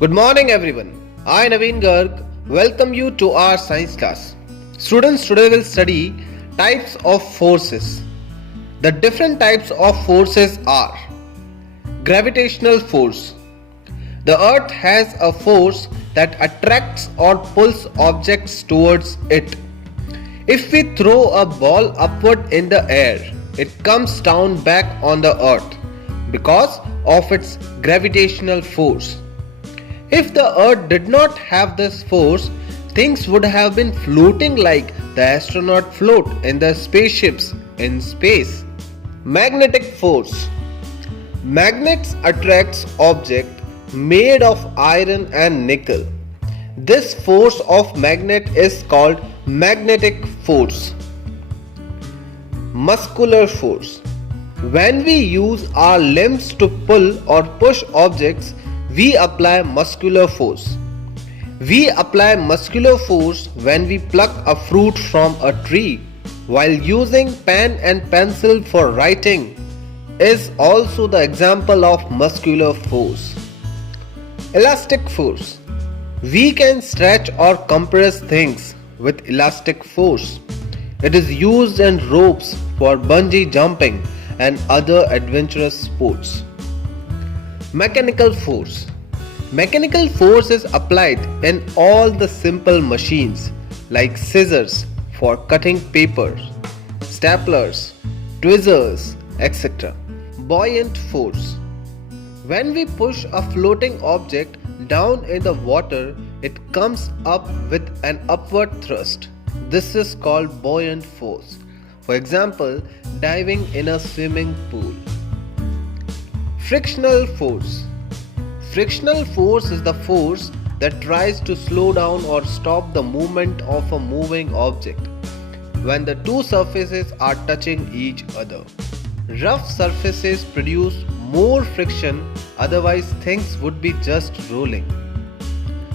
Good morning everyone. I Naveen Garg welcome you to our science class. Students, today will study types of forces. The different types of forces are gravitational force. The earth has a force that attracts or pulls objects towards it. If we throw a ball upward in the air, it comes down back on the earth because of its gravitational force. If the earth did not have this force, things would have been floating like the astronaut float in the spaceships in space. Magnetic force. Magnets attracts object made of iron and nickel. This force of magnet is called magnetic force. Muscular force. When we use our limbs to pull or push objects, we apply muscular force. We apply muscular force when we pluck a fruit from a tree, while using pen and pencil for writing is also the example of muscular force. Elastic force. We can stretch or compress things with elastic force. It is used in ropes for bungee jumping and other adventurous sports. Mechanical force. Mechanical force is applied in all the simple machines like scissors for cutting papers, staplers, tweezers, etc. Buoyant force. When we push a floating object down in the water, it comes up with an upward thrust. This is called buoyant force. For example, diving in a swimming pool. Frictional force. Frictional force is the force that tries to slow down or stop the movement of a moving object when the two surfaces are touching each other. Rough surfaces produce more friction, otherwise things would be just rolling.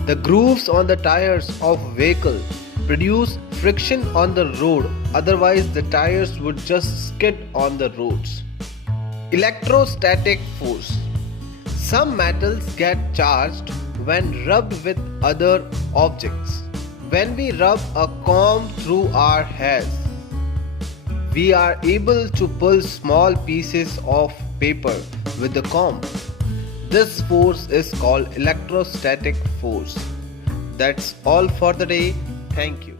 The grooves on the tires of vehicle produce friction on the road, otherwise the tires would just skid on the roads. Electrostatic force. Some metals get charged when rubbed with other objects. When we rub a comb through our hairs, we are able to pull small pieces of paper with the comb. This force is called electrostatic force. That's all for the day. Thank you.